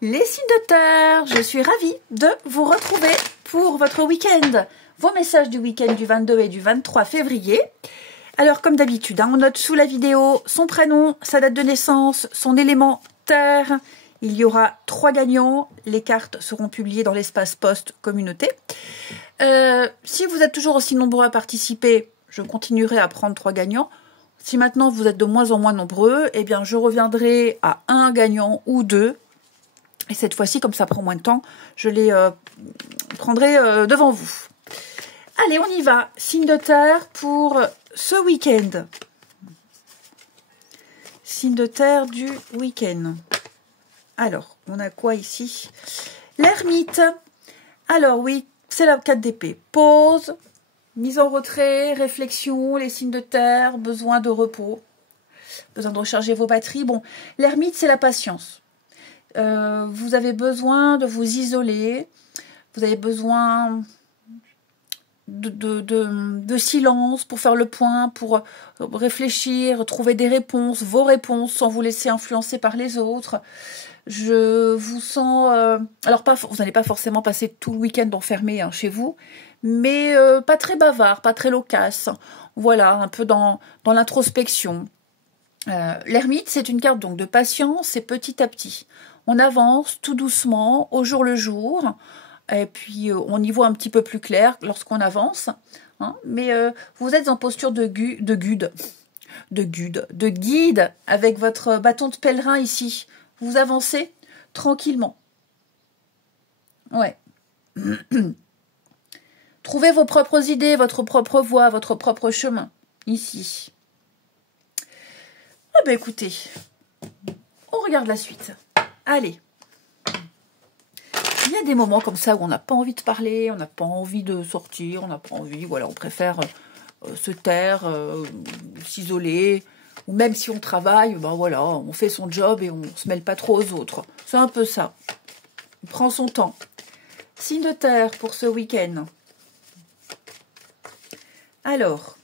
Les signes de terre, je suis ravie de vous retrouver pour votre week-end. Vos messages du week-end du 22 et du 23 février. Alors, comme d'habitude, on note sous la vidéo son prénom, sa date de naissance, son élément terre. Il y aura 3 gagnants. Les cartes seront publiées dans l'espace post communauté. Si vous êtes toujours aussi nombreux à participer, je continuerai à prendre 3 gagnants. Si maintenant vous êtes de moins en moins nombreux, eh bien je reviendrai à 1 gagnant ou 2. Et cette fois-ci, comme ça prend moins de temps, je les prendrai devant vous. Allez, on y va. Signe de terre pour ce week-end. Signe de terre du week-end. Alors, on a quoi ici? L'ermite. Alors oui, c'est la 4 d'épée. Pause, mise en retrait, réflexion, les signes de terre, besoin de repos, besoin de recharger vos batteries. Bon, l'ermite, c'est la patience. Vous avez besoin de vous isoler, vous avez besoin de silence pour faire le point, pour réfléchir, trouver des réponses, vos réponses, sans vous laisser influencer par les autres. Je vous sens... alors, vous n'allez pas forcément passer tout le week-end enfermé chez vous, mais pas très bavard, pas très loquace. Voilà, un peu dans l'introspection. L'ermite, c'est une carte donc de patience et petit à petit. On avance tout doucement, au jour le jour, et puis on y voit un petit peu plus clair lorsqu'on avance. Mais vous êtes en posture de guide avec votre bâton de pèlerin ici. Vous avancez tranquillement. Ouais. Trouvez vos propres idées, votre propre voie, votre propre chemin, ici. Ah ben écoutez, on regarde la suite. Allez. Il y a des moments comme ça où on n'a pas envie de parler, on n'a pas envie de sortir, on n'a pas envie, voilà, on préfère se taire, s'isoler, ou même si on travaille, ben voilà, on fait son job et on ne se mêle pas trop aux autres. C'est un peu ça. On prend son temps. Signe de terre pour ce week-end. Alors,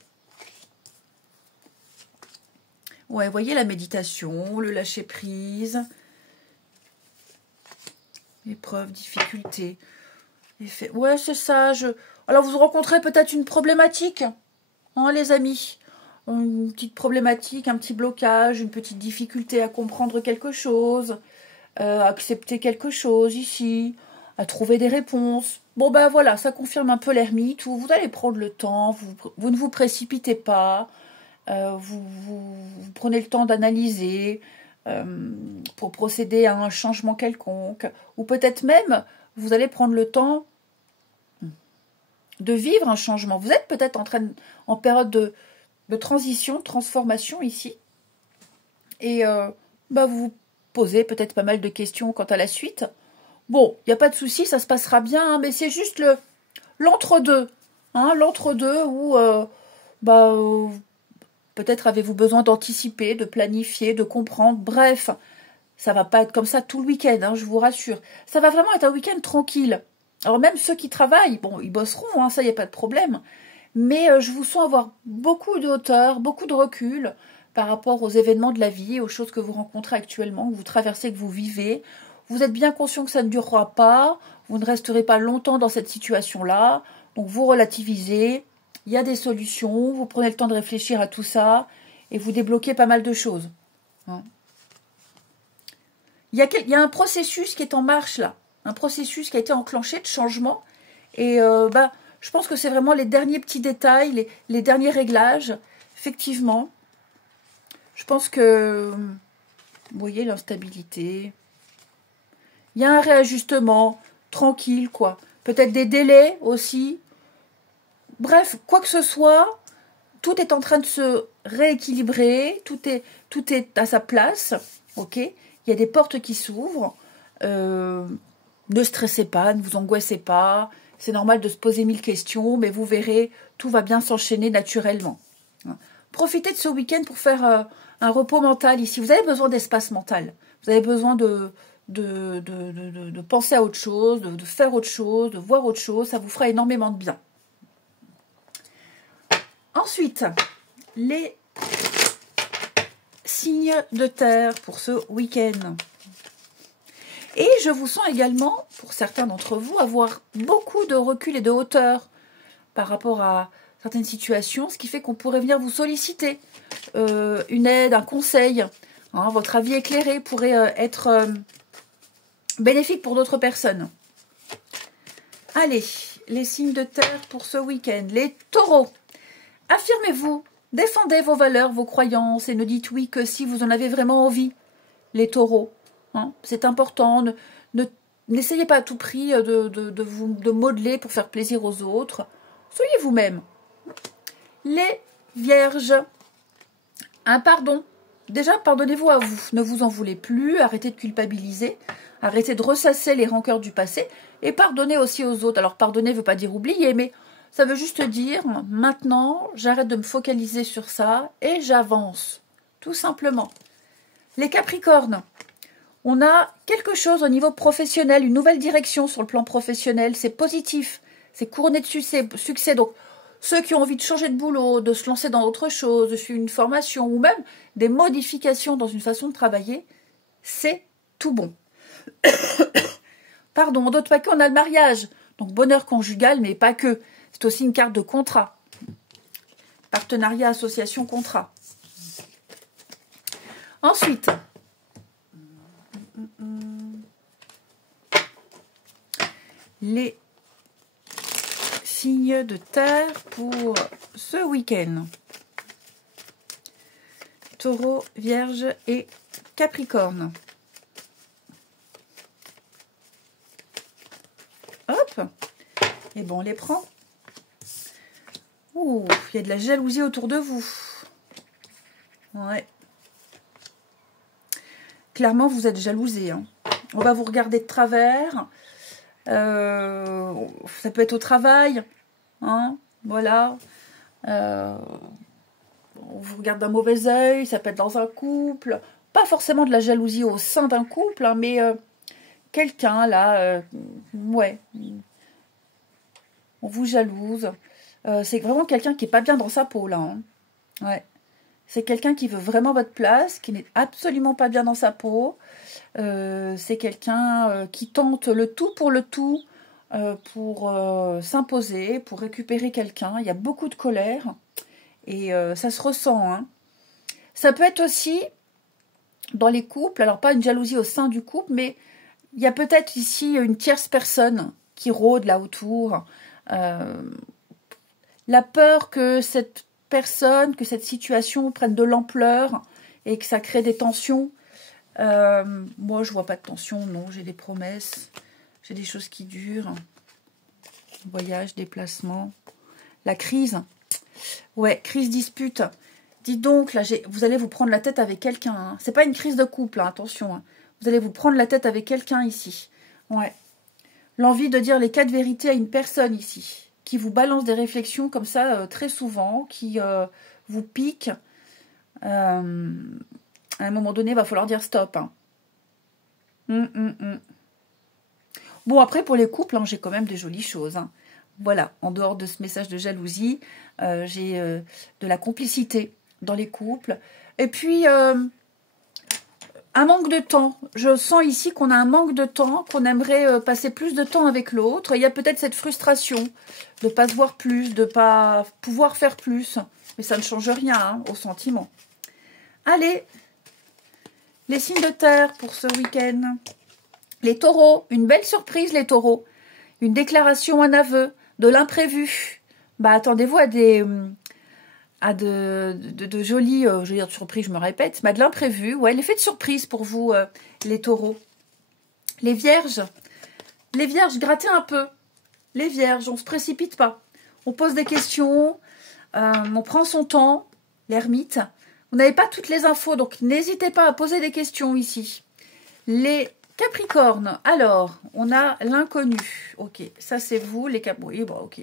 ouais, voyez la méditation, le lâcher prise, épreuve, difficulté. Ouais, c'est ça. Alors, vous rencontrez peut-être une problématique, les amis. Une petite problématique, un petit blocage, une petite difficulté à comprendre quelque chose, à accepter quelque chose ici, à trouver des réponses. Bon, ben voilà, ça confirme un peu l'ermite où vous allez prendre le temps, vous ne vous précipitez pas. Vous prenez le temps d'analyser pour procéder à un changement quelconque, ou peut-être même vous allez prendre le temps de vivre un changement. Vous êtes peut-être en période de transition, de transformation ici, et vous vous posez peut-être pas mal de questions quant à la suite. Bon, il n'y a pas de souci, ça se passera bien, mais c'est juste l'entre-deux, l'entre-deux où peut-être avez-vous besoin d'anticiper, de planifier, de comprendre. Bref, ça va pas être comme ça tout le week-end, je vous rassure. Ça va vraiment être un week-end tranquille. Alors même ceux qui travaillent, bon, ils bosseront, ça, il n'y a pas de problème. Mais je vous sens avoir beaucoup de hauteur, beaucoup de recul par rapport aux événements de la vie, aux choses que vous rencontrez actuellement, que vous traversez, que vous vivez. Vous êtes bien conscient que ça ne durera pas, vous ne resterez pas longtemps dans cette situation-là. Donc vous relativisez. Il y a des solutions, vous prenez le temps de réfléchir à tout ça et vous débloquez pas mal de choses. Il y a un processus qui est en marche là, un processus qui a été enclenché de changement. Et je pense que c'est vraiment les derniers petits détails, les derniers réglages. Effectivement, je pense que, vous voyez, l'instabilité. Il y a un réajustement tranquille, quoi. Peut-être des délais aussi. Bref, quoi que ce soit, tout est en train de se rééquilibrer, tout est à sa place, ok? Il y a des portes qui s'ouvrent, ne stressez pas, ne vous angoissez pas, c'est normal de se poser 1000 questions, mais vous verrez, tout va bien s'enchaîner naturellement. Profitez de ce week-end pour faire un repos mental ici. Vous avez besoin d'espace mental, vous avez besoin de penser à autre chose, de faire autre chose, de voir autre chose, ça vous fera énormément de bien. Ensuite, les signes de terre pour ce week-end. Et je vous sens également, pour certains d'entre vous, avoir beaucoup de recul et de hauteur par rapport à certaines situations, ce qui fait qu'on pourrait venir vous solliciter une aide, un conseil. Hein, votre avis éclairé pourrait être bénéfique pour d'autres personnes. Allez, les signes de terre pour ce week-end. Les taureaux, affirmez-vous, défendez vos valeurs, vos croyances et ne dites oui que si vous en avez vraiment envie. Les taureaux, hein, c'est important. N'essayez pas à tout prix de modeler pour faire plaisir aux autres. Soyez vous-même. Les vierges, un pardon. Déjà, pardonnez-vous à vous. Ne vous en voulez plus. Arrêtez de culpabiliser. Arrêtez de ressasser les rancœurs du passé. Et pardonnez aussi aux autres. Alors, pardonner ne veut pas dire oublier, mais ça veut juste dire, maintenant, j'arrête de me focaliser sur ça et j'avance. Tout simplement. Les capricornes, on a quelque chose au niveau professionnel, une nouvelle direction sur le plan professionnel. C'est positif. C'est couronné de succès. Donc, ceux qui ont envie de changer de boulot, de se lancer dans autre chose, de suivre une formation ou même des modifications dans une façon de travailler, c'est tout bon. Pardon, d'autres paquets, on a le mariage. Donc, bonheur conjugal, mais pas que. C'est aussi une carte de contrat. Partenariat, association, contrat. Ensuite, les signes de terre pour ce week-end. Taureau, Vierge et Capricorne. Hop. Et bon, on les prend. Ouh, il y a de la jalousie autour de vous. Ouais. Clairement, vous êtes jalousé. Hein. On va vous regarder de travers. Ça peut être au travail. Hein, voilà. On vous regarde d'un mauvais œil. Ça peut être dans un couple. Pas forcément de la jalousie au sein d'un couple, hein, mais quelqu'un, là, ouais. On vous jalouse. C'est vraiment quelqu'un qui n'est pas bien dans sa peau, là. Hein. Ouais. C'est quelqu'un qui veut vraiment votre place, qui n'est absolument pas bien dans sa peau. C'est quelqu'un qui tente le tout, pour s'imposer, pour récupérer quelqu'un. Il y a beaucoup de colère et ça se ressent. Hein. Ça peut être aussi dans les couples, alors pas une jalousie au sein du couple, mais il y a peut-être ici une tierce personne qui rôde là autour. La peur que cette personne, que cette situation prenne de l'ampleur et que ça crée des tensions. Moi, je vois pas de tension, non. J'ai des promesses, j'ai des choses qui durent. Voyage, déplacement. La crise. Ouais, crise, dispute. Dites donc, là, vous allez vous prendre la tête avec quelqu'un. Hein. C'est pas une crise de couple, hein, attention. Hein. Vous allez vous prendre la tête avec quelqu'un ici. Ouais. L'envie de dire les 4 vérités à une personne ici, qui vous balance des réflexions comme ça très souvent, qui vous pique. À un moment donné, il va falloir dire stop. Hein. Bon, après, pour les couples, hein, j'ai quand même des jolies choses. Hein. Voilà, en dehors de ce message de jalousie, j'ai de la complicité dans les couples. Et puis, un manque de temps. Je sens ici qu'on a un manque de temps, qu'on aimerait passer plus de temps avec l'autre. Il y a peut-être cette frustration de ne pas se voir plus, de ne pas pouvoir faire plus. Mais ça ne change rien hein, au sentiment. Allez, les signes de terre pour ce week-end. Les taureaux, une belle surprise les taureaux. Une déclaration, un aveu, de l'imprévu. Bah attendez-vous à de jolies, je veux dire de surprise, je me répète, mais de l'imprévu, ouais, l'effet de surprise pour vous, les taureaux. Les vierges, grattez un peu. Les vierges, on ne se précipite pas. On pose des questions, on prend son temps, l'ermite. Vous n'avez pas toutes les infos, donc n'hésitez pas à poser des questions ici. Les capricornes, alors, on a l'inconnu. Ok, ça c'est vous, les cap. Oui, bon, ok.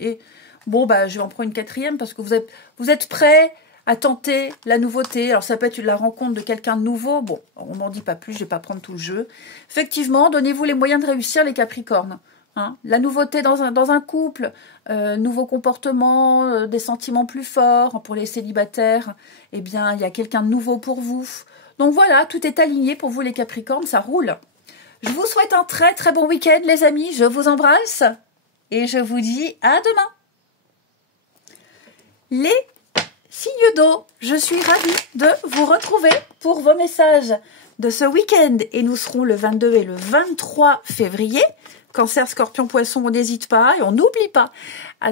Bon, bah, je vais en prendre une 4e parce que vous êtes prêts à tenter la nouveauté. Alors, ça peut être la rencontre de quelqu'un de nouveau. Bon, on m'en dit pas plus, je vais pas prendre tout le jeu. Effectivement, donnez-vous les moyens de réussir, les capricornes. Hein. La nouveauté dans un couple, nouveau comportement, des sentiments plus forts pour les célibataires. Eh bien, il y a quelqu'un de nouveau pour vous. Donc voilà, tout est aligné pour vous, les capricornes, ça roule. Je vous souhaite un très très bon week-end les amis. Je vous embrasse et je vous dis à demain. Les signes d'eau, je suis ravie de vous retrouver pour vos messages de ce week-end. Et nous serons le 22 et le 23 février. Cancer, Scorpion, Poisson, on n'hésite pas et on n'oublie pas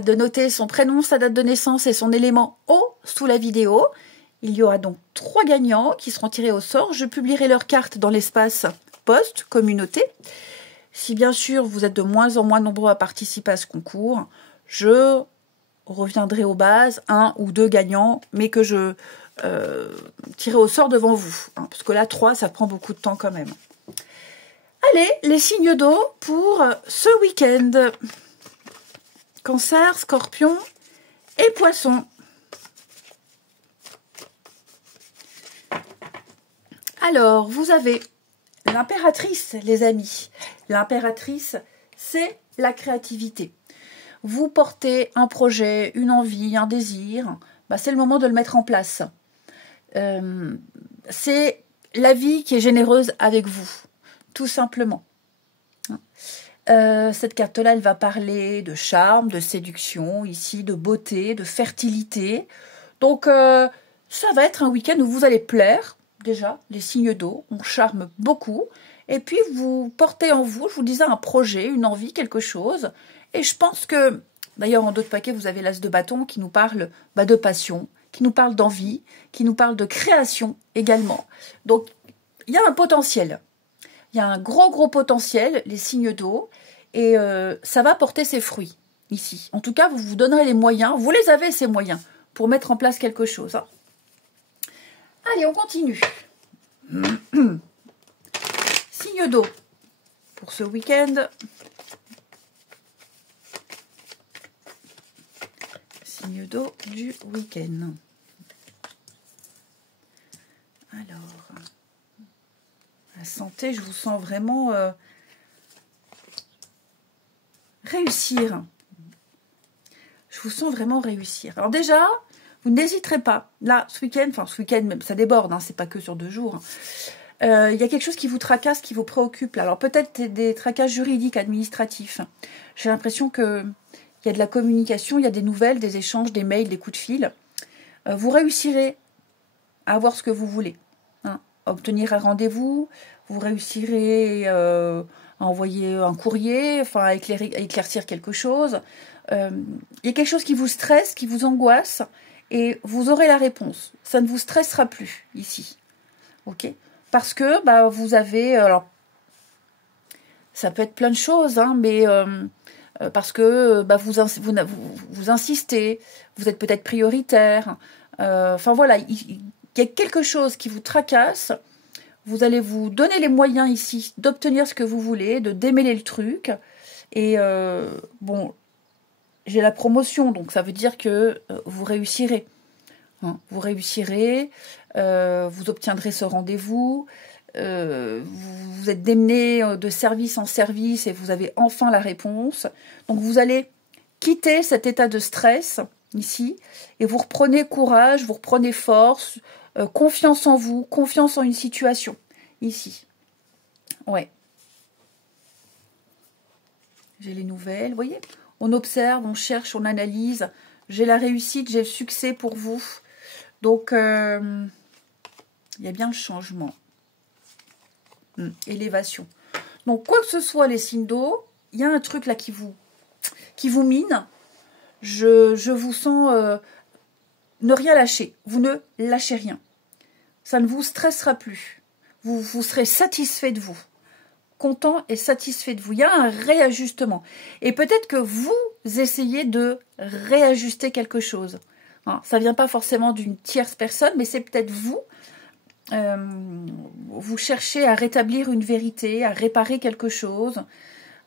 de noter son prénom, sa date de naissance et son élément eau sous la vidéo. Il y aura donc 3 gagnants qui seront tirés au sort. Je publierai leurs cartes dans l'espace post, communauté. Si bien sûr vous êtes de moins en moins nombreux à participer à ce concours, je reviendrai aux bases, 1 ou 2 gagnants, mais que je tirerai au sort devant vous. Hein, parce que là, 3, ça prend beaucoup de temps quand même. Allez, les signes d'eau pour ce week-end. Cancer, Scorpion et Poisson. Alors, vous avez l'impératrice, les amis. L'impératrice, c'est la créativité. Vous portez un projet, une envie, un désir, c'est le moment de le mettre en place. C'est la vie qui est généreuse avec vous, tout simplement. Cette carte-là, elle va parler de charme, de séduction, ici, de beauté, de fertilité. Donc, ça va être un week-end où vous allez plaire. Déjà, les signes d'eau, on charme beaucoup. Et puis, vous portez en vous, je vous disais, un projet, une envie, quelque chose. Et je pense que, d'ailleurs, en d'autres paquets, vous avez l'as de bâton qui nous parle de passion, qui nous parle d'envie, qui nous parle de création également. Donc, il y a un potentiel. Il y a un gros potentiel, les signes d'eau. Et ça va porter ses fruits, ici. En tout cas, vous vous donnerez les moyens, vous les avez, ces moyens, pour mettre en place quelque chose. Hein. Allez, on continue. Signe d'eau pour ce week-end. Signe d'eau du week-end. Alors, la santé, je vous sens vraiment réussir. Je vous sens vraiment réussir. Alors déjà, vous n'hésiterez pas. Là, ce week-end même, ça déborde, hein, c'est pas que sur 2 jours. Il y a quelque chose qui vous tracasse, qui vous préoccupe. Alors peut-être des tracasses juridiques, administratifs. J'ai l'impression que il y a de la communication, il y a des nouvelles, des échanges, des mails, des coups de fil. Vous réussirez à avoir ce que vous voulez. Hein. À obtenir un rendez-vous, vous réussirez à envoyer un courrier, enfin à éclaircir quelque chose. Il y a quelque chose qui vous stresse, qui vous angoisse, et vous aurez la réponse. Ça ne vous stressera plus ici. Ok ? Parce que vous avez... Alors, ça peut être plein de choses, hein, mais... parce que vous insistez, vous êtes peut-être prioritaire. Enfin voilà, il y a quelque chose qui vous tracasse. Vous allez vous donner les moyens ici d'obtenir ce que vous voulez, de démêler le truc. Et bon, j'ai la promotion, donc ça veut dire que vous réussirez. Hein, vous réussirez, vous obtiendrez ce rendez-vous. Vous êtes démené de service en service et vous avez enfin la réponse. Donc vous allez quitter cet état de stress ici et vous reprenez courage, vous reprenez force, confiance en vous, confiance en une situation ici. Ouais. J'ai les nouvelles, vous voyez, on observe, on cherche, on analyse. J'ai la réussite, j'ai le succès pour vous. Donc il y a bien le changement. Élévation. Donc, quoi que ce soit, les signes d'eau, il y a un truc là qui vous mine. Je vous sens ne rien lâcher. Vous ne lâchez rien. Ça ne vous stressera plus. Vous serez satisfait de vous. Content et satisfait de vous. Il y a un réajustement. Et peut-être que vous essayez de réajuster quelque chose. Hein, ça ne vient pas forcément d'une tierce personne, mais c'est peut-être vous. Vous cherchez à rétablir une vérité, à réparer quelque chose.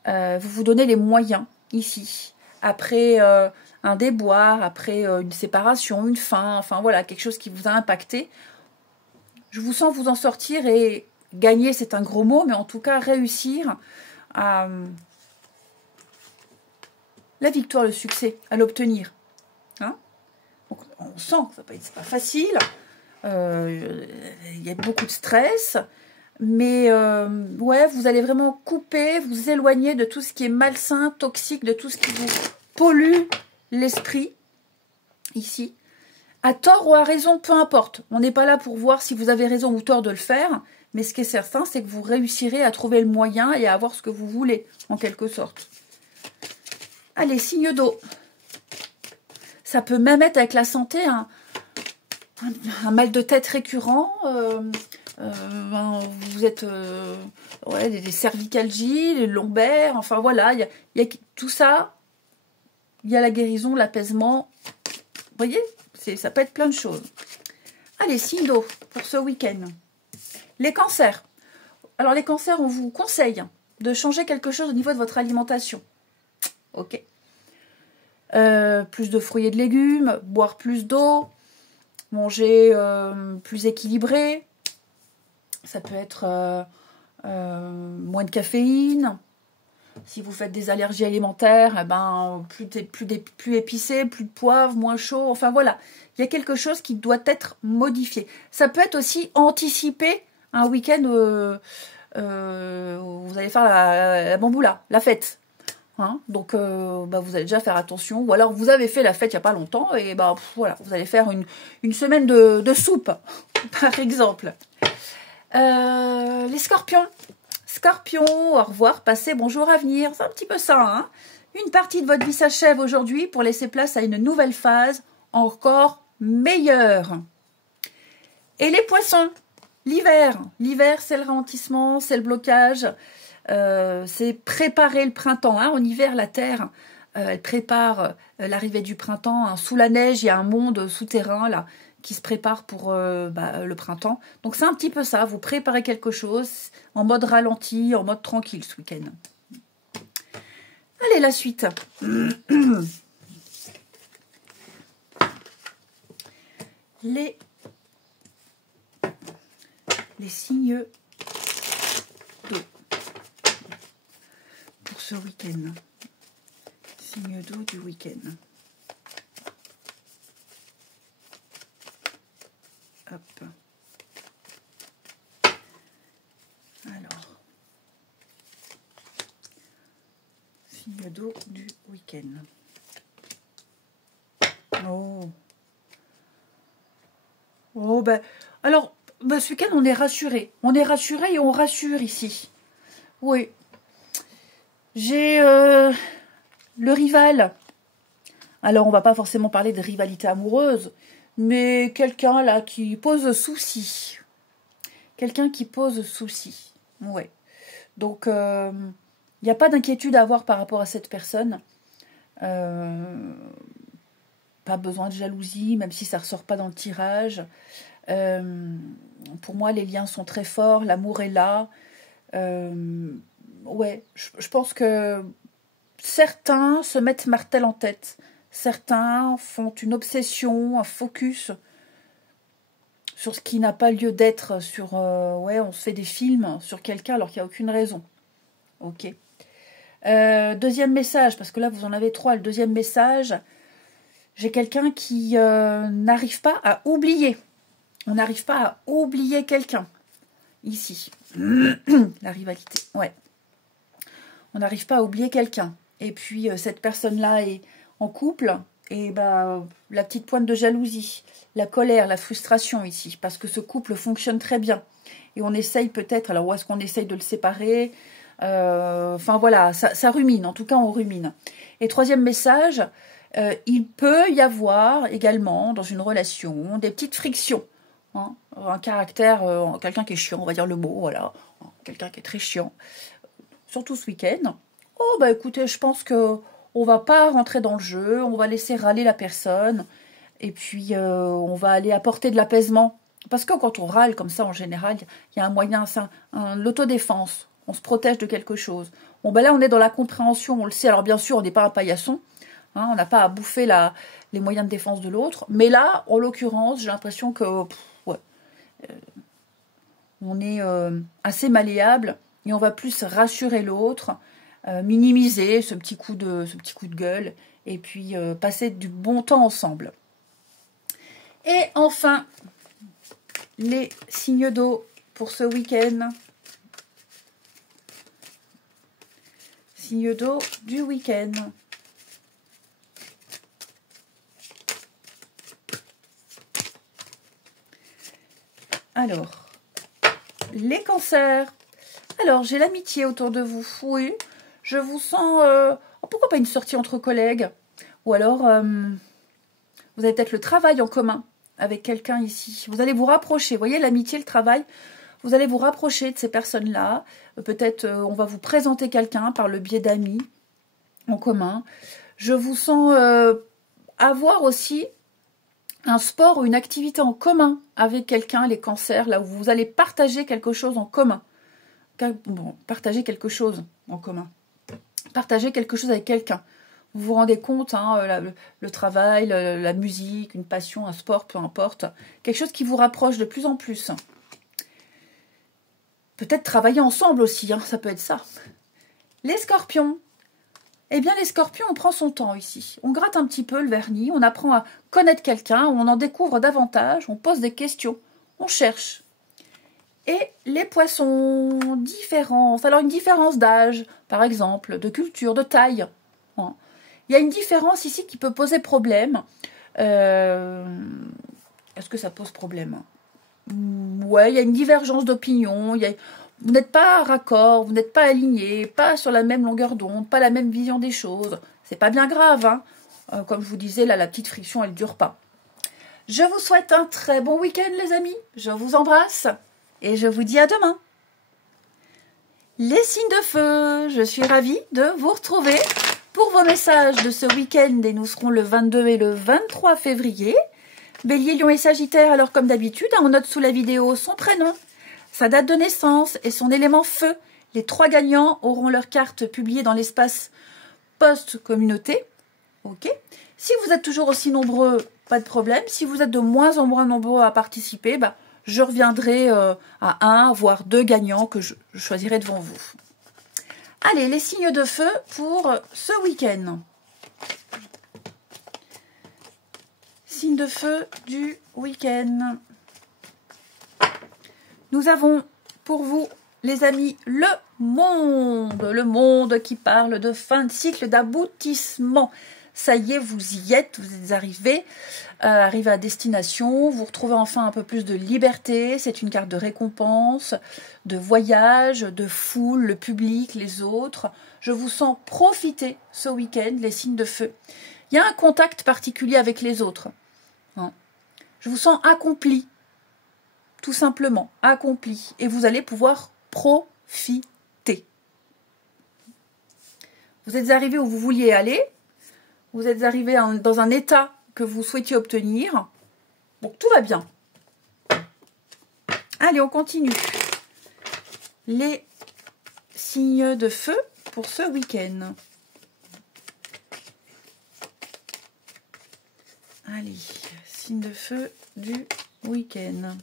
Vous vous donnez les moyens ici. Après un déboire, après une séparation, une fin, enfin voilà, quelque chose qui vous a impacté. Je vous sens vous en sortir et gagner, c'est un gros mot, mais en tout cas réussir à la victoire, le succès, à l'obtenir. Hein? Donc, on sent que c'est pas facile. Il y a beaucoup de stress, Mais ouais, vous allez vraiment couper, vous éloigner de tout ce qui est malsain, toxique, de tout ce qui vous pollue l'esprit, ici. À tort ou à raison, peu importe. On n'est pas là pour voir si vous avez raison ou tort de le faire, mais ce qui est certain, c'est que vous réussirez à trouver le moyen et à avoir ce que vous voulez, en quelque sorte. Allez, signe d'eau. Ça peut même être avec la santé un mal de tête récurrent. Vous êtes ouais, des cervicalgies, des lombaires, enfin voilà, il y a tout ça. Il y a la guérison, l'apaisement. Vous voyez, ça peut être plein de choses. Allez, signe d'eau pour ce week-end. Les cancers. Alors les cancers, on vous conseille de changer quelque chose au niveau de votre alimentation. Ok. Plus de fruits et de légumes, boire plus d'eau, manger plus équilibré. Ça peut être moins de caféine. Si vous faites des allergies alimentaires, eh ben, plus épicé, plus de poivre, moins chaud. Enfin voilà, il y a quelque chose qui doit être modifié. Ça peut être aussi anticiper un week-end où vous allez faire la bamboula, la fête. Hein, donc vous allez déjà faire attention. Ou alors vous avez fait la fête il n'y a pas longtemps et voilà, vous allez faire une semaine de soupe, par exemple. Les scorpions. Scorpion, au revoir, passez, bonjour, à venir. C'est un petit peu ça. Hein, une partie de votre vie s'achève aujourd'hui pour laisser place à une nouvelle phase encore meilleure. Et les poissons. L'hiver. L'hiver, c'est le ralentissement, c'est le blocage. C'est préparer le printemps. Hein. En hiver, la Terre, elle prépare l'arrivée du printemps. Hein. Sous la neige, il y a un monde souterrain là qui se prépare pour le printemps. Donc c'est un petit peu ça. Vous préparez quelque chose en mode ralenti, en mode tranquille ce week-end. Allez, la suite. Les signes d'eau pour ce week-end. Signe d'eau du week-end. Hop. Alors. Signe d'eau du week-end. Oh. Oh, ben. Alors, ce week-end, on est rassuré. On est rassuré et on rassure ici. Oui. J'ai le rival. Alors, on va pas forcément parler de rivalité amoureuse, mais quelqu'un là qui pose souci. Quelqu'un qui pose souci. Ouais. Donc, il n'y a pas d'inquiétude à avoir par rapport à cette personne. Pas besoin de jalousie, même si ça ne ressort pas dans le tirage. Pour moi, les liens sont très forts, l'amour est là. Ouais, je pense que certains se mettent Martel en tête. Certains font une obsession, un focus sur ce qui n'a pas lieu d'être. Sur, ouais, on se fait des films sur quelqu'un alors qu'il n'y a aucune raison. Ok. Deuxième message, parce que là, vous en avez 3. Le deuxième message, j'ai quelqu'un qui n'arrive pas à oublier. On n'arrive pas à oublier quelqu'un. Ici. La rivalité. Ouais. On n'arrive pas à oublier quelqu'un. Et puis, cette personne-là est en couple. Et la petite pointe de jalousie, la colère, la frustration ici. Parce que ce couple fonctionne très bien. Et on essaye peut-être, alors où est-ce qu'on essaye de le séparer? Enfin voilà, ça rumine. En tout cas, on rumine. Et troisième message, il peut y avoir également dans une relation des petites frictions. Hein, un caractère, quelqu'un qui est chiant, on va dire le mot, voilà. Quelqu'un qui est très chiant. Surtout ce week-end. Oh, écoutez, je pense que on va pas rentrer dans le jeu, on va laisser râler la personne, et puis on va aller apporter de l'apaisement. Parce que quand on râle comme ça, en général, il y a un moyen, c'est l'autodéfense. On se protège de quelque chose. Bon, là, on est dans la compréhension, on le sait. Alors, bien sûr, on n'est pas un paillasson. Hein, on n'a pas à bouffer les moyens de défense de l'autre. Mais là, en l'occurrence, j'ai l'impression que on est assez malléable et on va plus rassurer l'autre, minimiser ce petit coup de gueule et puis passer du bon temps ensemble. Et enfin, les signes d'eau pour ce week-end. Signe d'eau du week-end. Alors, les cancers. Alors, j'ai l'amitié autour de vous. Oui, je vous sens... pourquoi pas une sortie entre collègues? Ou alors, vous avez peut-être le travail en commun avec quelqu'un ici. Vous allez vous rapprocher. Vous voyez, l'amitié, le travail, vous allez vous rapprocher de ces personnes-là. Peut-être on va vous présenter quelqu'un par le biais d'amis en commun. Je vous sens avoir aussi un sport ou une activité en commun avec quelqu'un, les cancers, là où vous allez partager quelque chose en commun. Bon, partager quelque chose en commun. Partager quelque chose avec quelqu'un. Vous vous rendez compte, hein, le travail, la musique, une passion, un sport, peu importe. Quelque chose qui vous rapproche de plus en plus. Peut-être travailler ensemble aussi, hein, ça peut être ça. Les scorpions. Eh bien, les scorpions, on prend son temps ici. On gratte un petit peu le vernis, on apprend à connaître quelqu'un, on en découvre davantage, on pose des questions, on cherche. Et les poissons, différence. Alors, une différence d'âge, par exemple, de culture, de taille. Hein. Il y a une différence ici qui peut poser problème. Est-ce que ça pose problème? Ouais, il y a une divergence d'opinion. Vous n'êtes pas raccord, vous n'êtes pas alignés, pas sur la même longueur d'onde, pas la même vision des choses. C'est pas bien grave, hein. Comme je vous disais, là, la petite friction, elle ne dure pas. Je vous souhaite un très bon week-end, les amis. Je vous embrasse et je vous dis à demain. Les signes de feu, je suis ravie de vous retrouver pour vos messages de ce week-end et nous serons le 22 et le 23 février. Bélier, Lion et Sagittaire, alors comme d'habitude, on note sous la vidéo son prénom, sa date de naissance et son élément feu. Les 3 gagnants auront leurs cartes publiées dans l'espace post-communauté. Ok. Si vous êtes toujours aussi nombreux, pas de problème. Si vous êtes de moins en moins nombreux à participer, je reviendrai à 1, voire 2 gagnants que je choisirai devant vous. Allez, les signes de feu pour ce week-end. Signes de feu du week-end. Nous avons pour vous, les amis, le monde qui parle de fin de cycle, d'aboutissement. Ça y est, vous y êtes, vous êtes arrivés à destination, vous retrouvez enfin un peu plus de liberté. C'est une carte de récompense, de voyage, de foule, le public, les autres. Je vous sens profiter ce week-end, les signes de feu. Il y a un contact particulier avec les autres. Hein. Je vous sens accompli, tout simplement, accompli. Et vous allez pouvoir profiter. Vous êtes arrivé où vous vouliez aller. Vous êtes arrivé dans un état que vous souhaitiez obtenir. Donc, tout va bien. Allez, on continue. Les signes de feu pour ce week-end. Allez, signes de feu du week-end.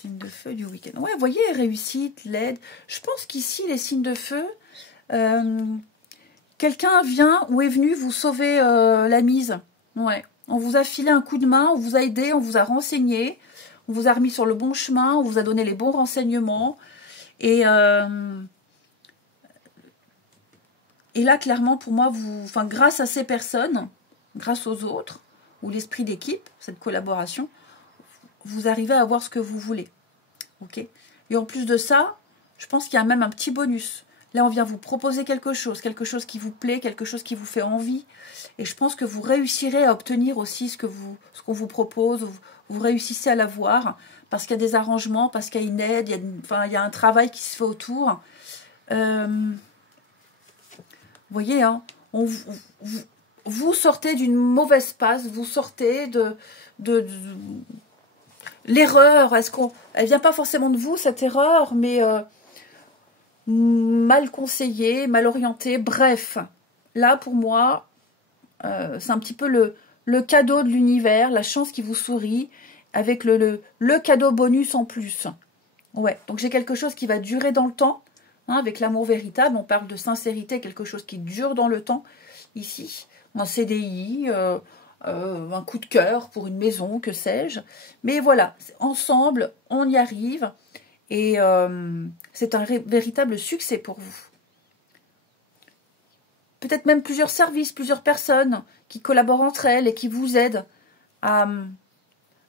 Signes de feu du week-end. Ouais, vous voyez, réussite, l'aide. Je pense qu'ici, les signes de feu, quelqu'un vient ou est venu vous sauver la mise. Ouais. On vous a filé un coup de main, on vous a aidé, on vous a renseigné, on vous a remis sur le bon chemin, on vous a donné les bons renseignements. Et là, clairement, pour moi, grâce à ces personnes, grâce aux autres, ou l'esprit d'équipe, cette collaboration, vous arrivez à avoir ce que vous voulez. Ok. Et en plus de ça, je pense qu'il y a même un petit bonus. Là, on vient vous proposer quelque chose qui vous plaît, quelque chose qui vous fait envie. Et je pense que vous réussirez à obtenir aussi ce qu'on vous propose. Vous réussissez à l'avoir parce qu'il y a des arrangements, parce qu'il y a une aide, il y a un travail qui se fait autour. Vous voyez, hein, vous sortez d'une mauvaise passe, vous sortez de l'erreur. Elle vient pas forcément de vous, cette erreur, mais mal conseillée, mal orientée, bref. Là, pour moi, c'est un petit peu le cadeau de l'univers, la chance qui vous sourit, avec le cadeau bonus en plus. Ouais, donc j'ai quelque chose qui va durer dans le temps. Hein, avec l'amour véritable, on parle de sincérité, quelque chose qui dure dans le temps. Ici, un CDI, un coup de cœur pour une maison, que sais-je. Mais voilà, ensemble, on y arrive. Et c'est un véritable succès pour vous. Peut-être même plusieurs services, plusieurs personnes qui collaborent entre elles et qui vous aident à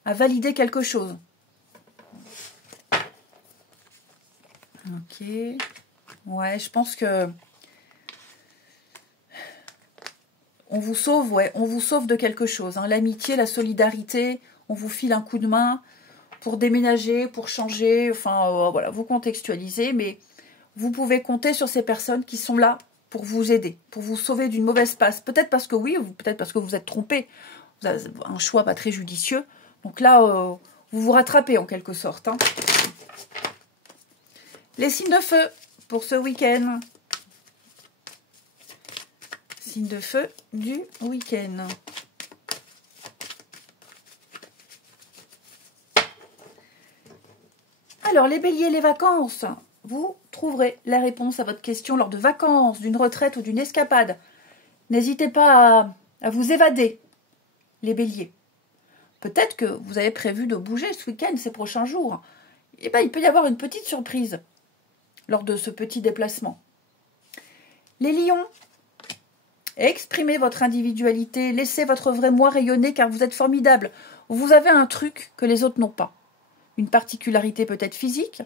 valider quelque chose. Ok. Ouais, je pense que on vous sauve, ouais, on vous sauve de quelque chose. Hein. L'amitié, la solidarité, on vous file un coup de main pour déménager, pour changer. Enfin, voilà, vous contextualisez, mais vous pouvez compter sur ces personnes qui sont là pour vous aider, pour vous sauver d'une mauvaise passe. Peut-être parce que oui, peut-être parce que vous êtes trompé. Vous avez un choix pas très judicieux. Donc là, vous vous rattrapez en quelque sorte. Hein. Les signes de feu pour ce week-end. Signes de feu du week-end. Alors, les béliers, les vacances. Vous trouverez la réponse à votre question lors de vacances, d'une retraite ou d'une escapade. N'hésitez pas à vous évader, les béliers. Peut-être que vous avez prévu de bouger ce week-end, ces prochains jours. Eh bien, il peut y avoir une petite surprise lors de ce petit déplacement. Les lions, exprimez votre individualité, laissez votre vrai moi rayonner car vous êtes formidable. Vous avez un truc que les autres n'ont pas. Une particularité peut-être physique,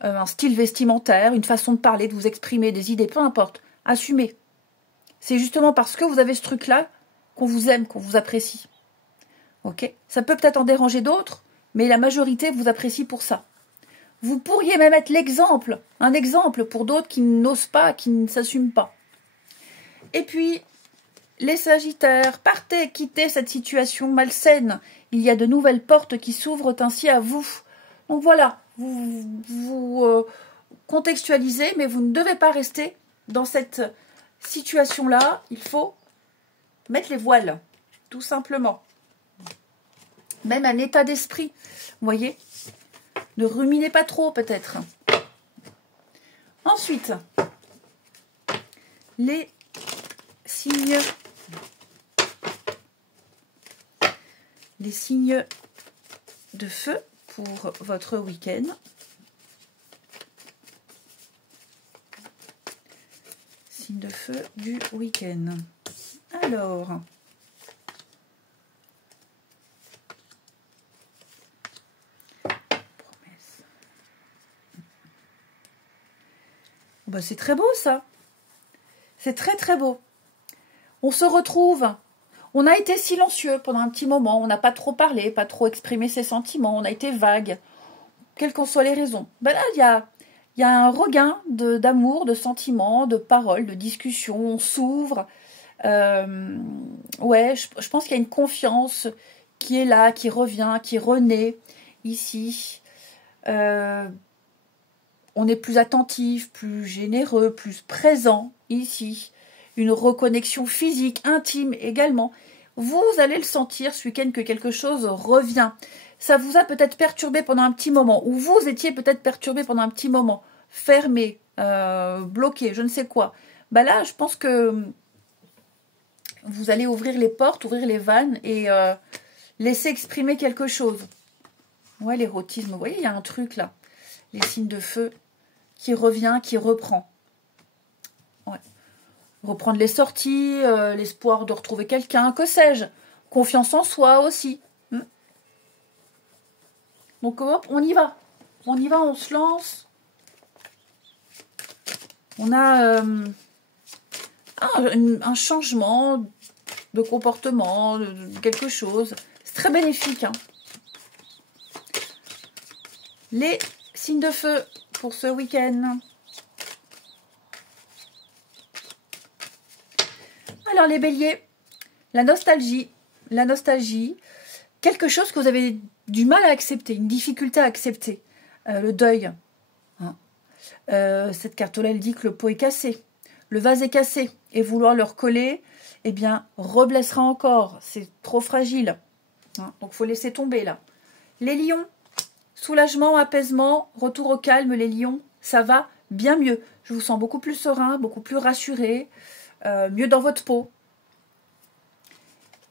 un style vestimentaire, une façon de parler, de vous exprimer, des idées, peu importe. Assumez. C'est justement parce que vous avez ce truc-là qu'on vous aime, qu'on vous apprécie. Ok ? Ça peut peut-être en déranger d'autres, mais la majorité vous apprécie pour ça. Vous pourriez même être l'exemple, un exemple pour d'autres qui n'osent pas, qui ne s'assument pas. Et puis, les Sagittaires, partez, quittez cette situation malsaine. Il y a de nouvelles portes qui s'ouvrent ainsi à vous. Donc voilà, vous contextualisez, mais vous ne devez pas rester dans cette situation-là. Il faut mettre les voiles, tout simplement. Même un état d'esprit, vous voyez ? Ne ruminez pas trop, peut-être. Ensuite, les signes de feu pour votre week-end. Signes de feu du week-end. Alors, ben, c'est très beau ça. C'est très très beau. On se retrouve. On a été silencieux pendant un petit moment. On n'a pas trop parlé, pas trop exprimé ses sentiments. On a été vague. Quelles qu'en soient les raisons. Ben là, il y a un regain d'amour, de sentiments, de paroles, de discussions. On s'ouvre. Ouais, je pense qu'il y a une confiance qui est là, qui revient, qui renaît ici. On est plus attentif, plus généreux, plus présent ici. Une reconnexion physique, intime également. Vous allez le sentir ce week-end que quelque chose revient. Ça vous a peut-être perturbé pendant un petit moment, ou vous étiez peut-être perturbé pendant un petit moment, fermé, bloqué, je ne sais quoi. Ben là, je pense que vous allez ouvrir les portes, ouvrir les vannes et laisser exprimer quelque chose. Ouais, l'érotisme, vous voyez, il y a un truc là. Les signes de feu qui revient, qui reprend. Ouais. Reprendre les sorties, l'espoir de retrouver quelqu'un, que sais-je. Confiance en soi aussi. Donc hop, on y va. On y va, on se lance. On a un changement de comportement, de quelque chose. C'est très bénéfique. Hein. Les signes de feu pour ce week-end. Alors les béliers, la nostalgie, quelque chose que vous avez du mal à accepter, une difficulté à accepter, le deuil. Hein. Cette carte-là, elle dit que le pot est cassé, le vase est cassé, et vouloir le recoller, eh bien, reblessera encore, c'est trop fragile. Hein. Donc, il faut laisser tomber là. Les lions, soulagement, apaisement, retour au calme, les lions, ça va bien mieux. Je vous sens beaucoup plus serein, beaucoup plus rassuré, mieux dans votre peau.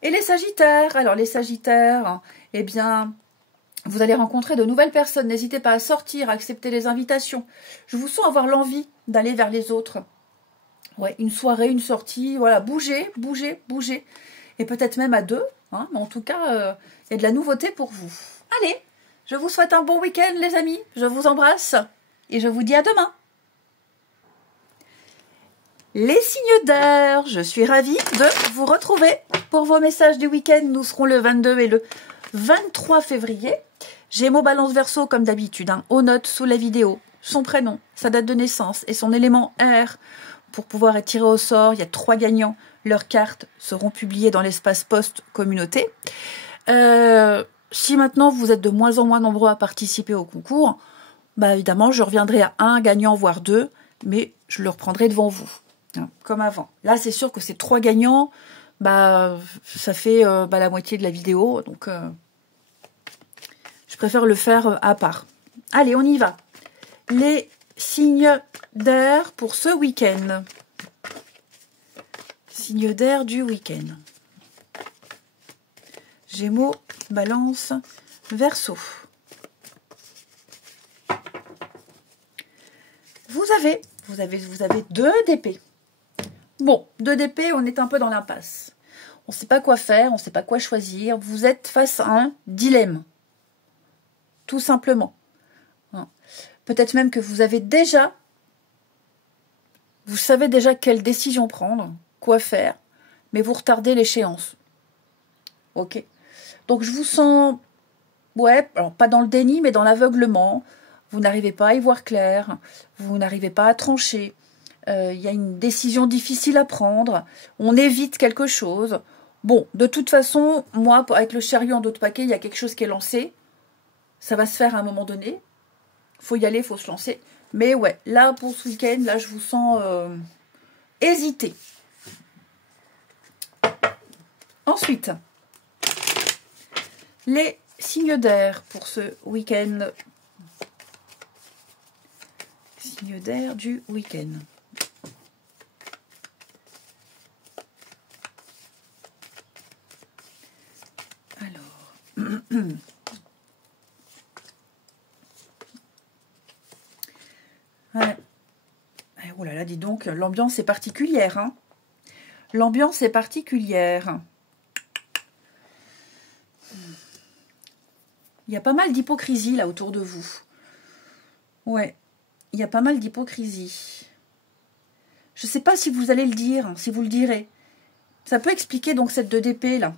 Et les Sagittaires, alors les Sagittaires, eh bien, vous allez rencontrer de nouvelles personnes. N'hésitez pas à sortir, à accepter les invitations. Je vous sens avoir l'envie d'aller vers les autres. Ouais, une soirée, une sortie, voilà, bougez, bougez, bougez. Et peut-être même à deux, hein, mais en tout cas, il y a de la nouveauté pour vous. Allez, je vous souhaite un bon week-end, les amis. Je vous embrasse et je vous dis à demain. Les signes d'air, je suis ravie de vous retrouver pour vos messages du week-end. Nous serons le 22 et le 23 février. Gémeaux, Balance, Verseau, comme d'habitude. Hein. On note sous la vidéo son prénom, sa date de naissance et son élément air. Pour pouvoir être tiré au sort, il y a 3 gagnants. Leurs cartes seront publiées dans l'espace post communauté. Si maintenant vous êtes de moins en moins nombreux à participer au concours, bah évidemment je reviendrai à 1 gagnant, voire 2, mais je le reprendrai devant vous, hein, comme avant. Là c'est sûr que ces 3 gagnants, bah ça fait la moitié de la vidéo, donc je préfère le faire à part. Allez, on y va. Les signes d'air pour ce week-end. Signe d'air du week-end. Gémeaux, Balance, Verseau. Vous avez 2 d'épée. Bon, 2 d'épée, on est un peu dans l'impasse. On ne sait pas quoi faire, on ne sait pas quoi choisir. Vous êtes face à un dilemme. Tout simplement. Peut-être même que vous savez déjà quelle décision prendre, quoi faire, mais vous retardez l'échéance. Ok. Donc je vous sens, ouais, alors pas dans le déni, mais dans l'aveuglement. Vous n'arrivez pas à y voir clair, vous n'arrivez pas à trancher. Il y a une décision difficile à prendre, on évite quelque chose. Bon, de toute façon, moi, avec le chariot en dos de paquet, il y a quelque chose qui est lancé. Ça va se faire à un moment donné. Faut y aller, faut se lancer. Mais ouais, là, pour ce week-end, là, je vous sens hésiter. Ensuite, les signes d'air pour ce week-end. Signes d'air du week-end. Alors... ouais. Oh là là, dis donc, l'ambiance est particulière. Hein. L'ambiance est particulière. Il y a pas mal d'hypocrisie là autour de vous. Ouais, il y a pas mal d'hypocrisie. Je ne sais pas si vous allez le dire, si vous le direz. Ça peut expliquer donc cette 2 d'épée là.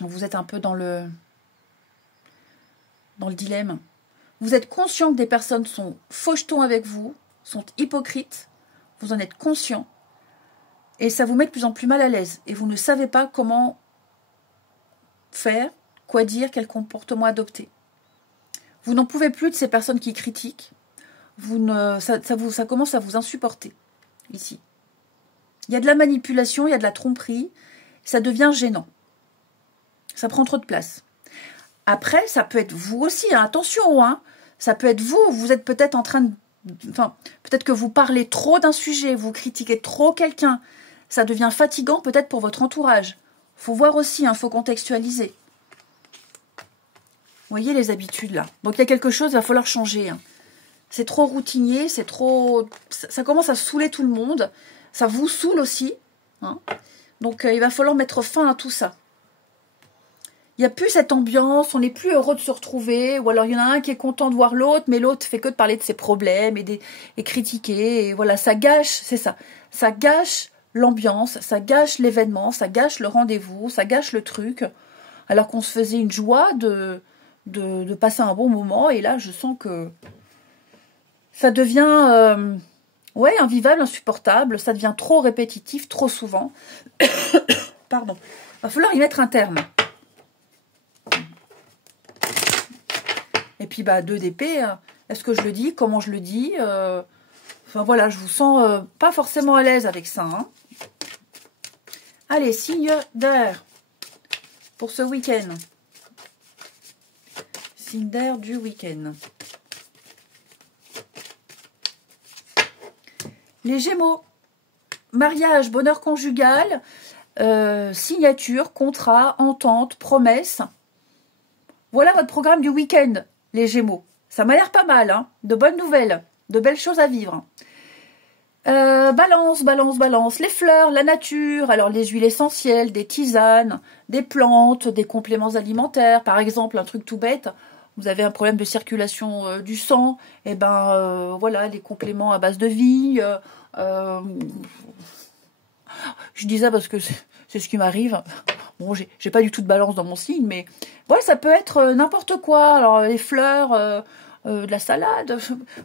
Vous êtes un peu dans le dilemme. Vous êtes conscient que des personnes sont fauchetons avec vous, sont hypocrites. Vous en êtes conscient. Et ça vous met de plus en plus mal à l'aise. Et vous ne savez pas comment faire, quoi dire, quel comportement adopter. Vous n'en pouvez plus de ces personnes qui critiquent. Ça commence à vous insupporter, ici. Il y a de la manipulation, il y a de la tromperie. Ça devient gênant. Ça prend trop de place. Après, ça peut être vous aussi, hein, attention, hein. Ça peut être vous, vous êtes peut-être en train de... Enfin, peut-être que vous parlez trop d'un sujet, vous critiquez trop quelqu'un. Ça devient fatigant peut-être pour votre entourage. Faut voir aussi, il faut contextualiser. Vous voyez les habitudes là. Donc il y a quelque chose, il va falloir changer. Hein. C'est trop routinier, c'est trop... Ça commence à saouler tout le monde. Ça vous saoule aussi. Hein. Donc il va falloir mettre fin à tout ça. Il n'y a plus cette ambiance, on n'est plus heureux de se retrouver, ou alors il y en a un qui est content de voir l'autre, mais l'autre fait que de parler de ses problèmes et critiquer, et voilà, ça gâche, c'est ça, ça gâche l'ambiance, ça gâche l'événement, ça gâche le rendez-vous, ça gâche le truc, alors qu'on se faisait une joie de passer un bon moment, et là je sens que ça devient ouais, invivable, insupportable, ça devient trop répétitif, trop souvent. Pardon, va falloir y mettre un terme. Et puis, 2 d'épée, est-ce que je le dis? Comment je le dis? Enfin, voilà, je vous sens pas forcément à l'aise avec ça. Hein. Allez, signe d'air pour ce week-end. Signe d'air du week-end. Les Gémeaux, mariage, bonheur conjugal, signature, contrat, entente, promesse. Voilà votre programme du week-end, les Gémeaux. Ça m'a l'air pas mal, hein, de bonnes nouvelles, de belles choses à vivre. Balance, balance, balance. Les fleurs, la nature, alors les huiles essentielles, des tisanes, des plantes, des compléments alimentaires. Par exemple, un truc tout bête, vous avez un problème de circulation du sang, et ben voilà, les compléments à base de vigne. Je dis ça parce que c'est ce qui m'arrive. Bon, j'ai pas du tout de balance dans mon signe, mais ouais, ça peut être n'importe quoi. Alors les fleurs, de la salade,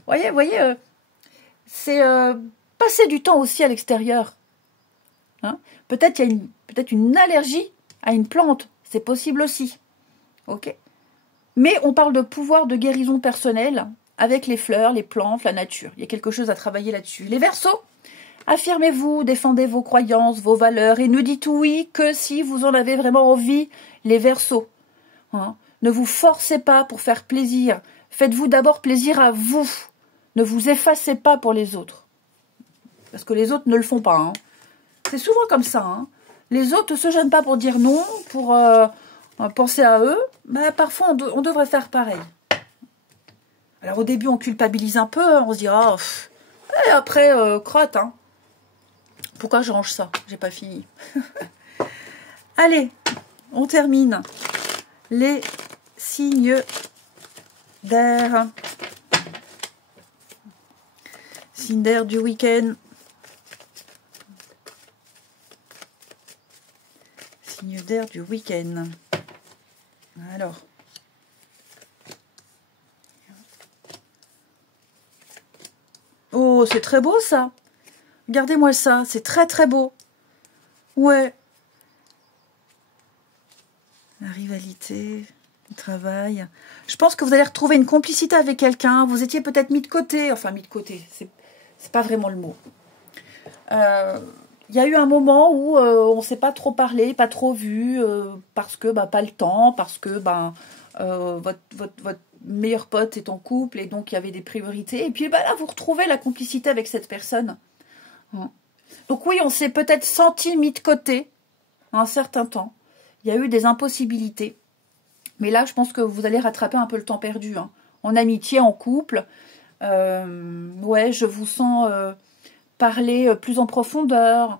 voyez, c'est passer du temps aussi à l'extérieur. Hein, peut-être il y a peut-être une allergie à une plante, c'est possible aussi. Ok. Mais on parle de pouvoir de guérison personnelle avec les fleurs, les plantes, la nature. Il y a quelque chose à travailler là-dessus. Les Verseaux, affirmez-vous, défendez vos croyances, vos valeurs et ne dites oui que si vous en avez vraiment envie, les Verseaux. Hein, ne vous forcez pas pour faire plaisir. Faites-vous d'abord plaisir à vous. Ne vous effacez pas pour les autres. Parce que les autres ne le font pas. Hein. C'est souvent comme ça. Hein. Les autres ne se gênent pas pour dire non, pour penser à eux. Mais parfois, on devrait faire pareil. Alors au début, on culpabilise un peu. Hein, on se dit, ah, et après, crotte. Hein. Pourquoi je range ça? J'ai pas fini. Allez, on termine. Les signes d'air. Signe d'air du week-end. Signe d'air du week-end. Alors. Oh, c'est très beau ça. Regardez-moi ça, c'est très très beau. Ouais. La rivalité, le travail. Je pense que vous allez retrouver une complicité avec quelqu'un. Vous étiez peut-être mis de côté. Enfin, mis de côté, c'est pas vraiment le mot. Il y a eu un moment où on ne s'est pas trop parlé, pas trop vu, parce que pas le temps, parce que votre meilleur pote est en couple et donc il y avait des priorités. Et puis là, vous retrouvez la complicité avec cette personne. Donc oui, on s'est peut-être senti mis de côté un certain temps. Il y a eu des impossibilités. Mais là, je pense que vous allez rattraper un peu le temps perdu. Hein. En amitié, en couple. Ouais, je vous sens parler plus en profondeur,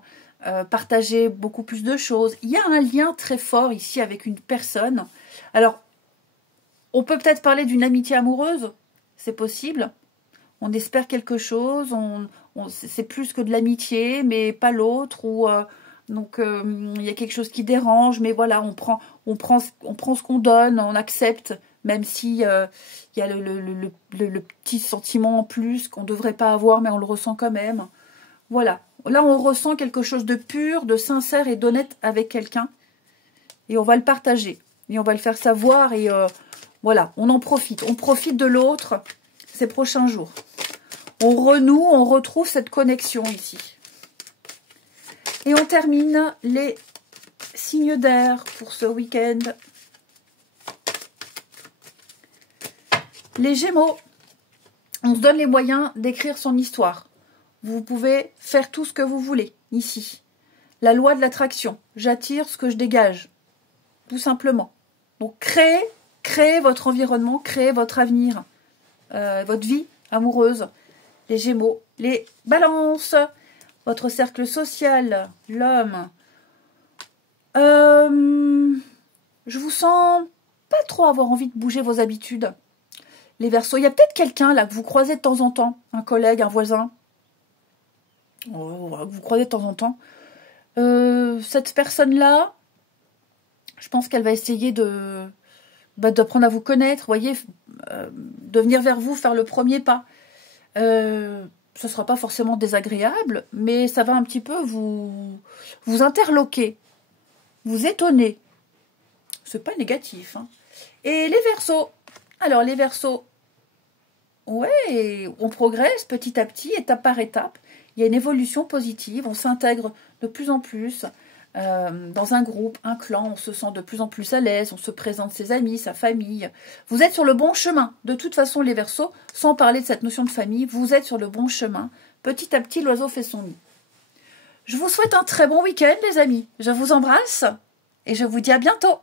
partager beaucoup plus de choses. Il y a un lien très fort ici avec une personne. Alors, on peut peut-être parler d'une amitié amoureuse. C'est possible. On espère quelque chose. C'est plus que de l'amitié, mais pas l'autre. Donc, il y a quelque chose qui dérange. Mais voilà, on prend ce qu'on donne, on accepte. Même si il y a le petit sentiment en plus qu'on ne devrait pas avoir, mais on le ressent quand même. Voilà. Là, on ressent quelque chose de pur, de sincère et d'honnête avec quelqu'un. Et on va le partager. Et on va le faire savoir. Et voilà, on en profite. On profite de l'autre ces prochains jours. On renoue, on retrouve cette connexion ici. Et on termine les signes d'air pour ce week-end. Les Gémeaux, on se donne les moyens d'écrire son histoire. Vous pouvez faire tout ce que vous voulez, ici. La loi de l'attraction, j'attire ce que je dégage, tout simplement. Donc, créez votre environnement, créez votre avenir, votre vie amoureuse. Les Gémeaux, les Balances, votre cercle social, l'homme. Je vous sens pas trop avoir envie de bouger vos habitudes. Les Verseaux, il y a peut-être quelqu'un là que vous croisez de temps en temps, un collègue, un voisin, que vous croisez de temps en temps. Cette personne-là, je pense qu'elle va essayer d'apprendre à vous connaître, voyez, de venir vers vous, faire le premier pas. Ce ne sera pas forcément désagréable, mais ça va un petit peu vous interloquer, vous étonner. C'est pas négatif. Hein. Et les Verseaux, alors les Verseaux, ouais, on progresse petit à petit, étape par étape. Il y a une évolution positive, on s'intègre de plus en plus dans un groupe, un clan, on se sent de plus en plus à l'aise, on se présente ses amis, sa famille. Vous êtes sur le bon chemin. De toute façon, les Verseaux, sans parler de cette notion de famille, vous êtes sur le bon chemin Petit à petit, l'oiseau fait son nid. Je vous souhaite un très bon week-end, les amis. Je vous embrasse et je vous dis à bientôt.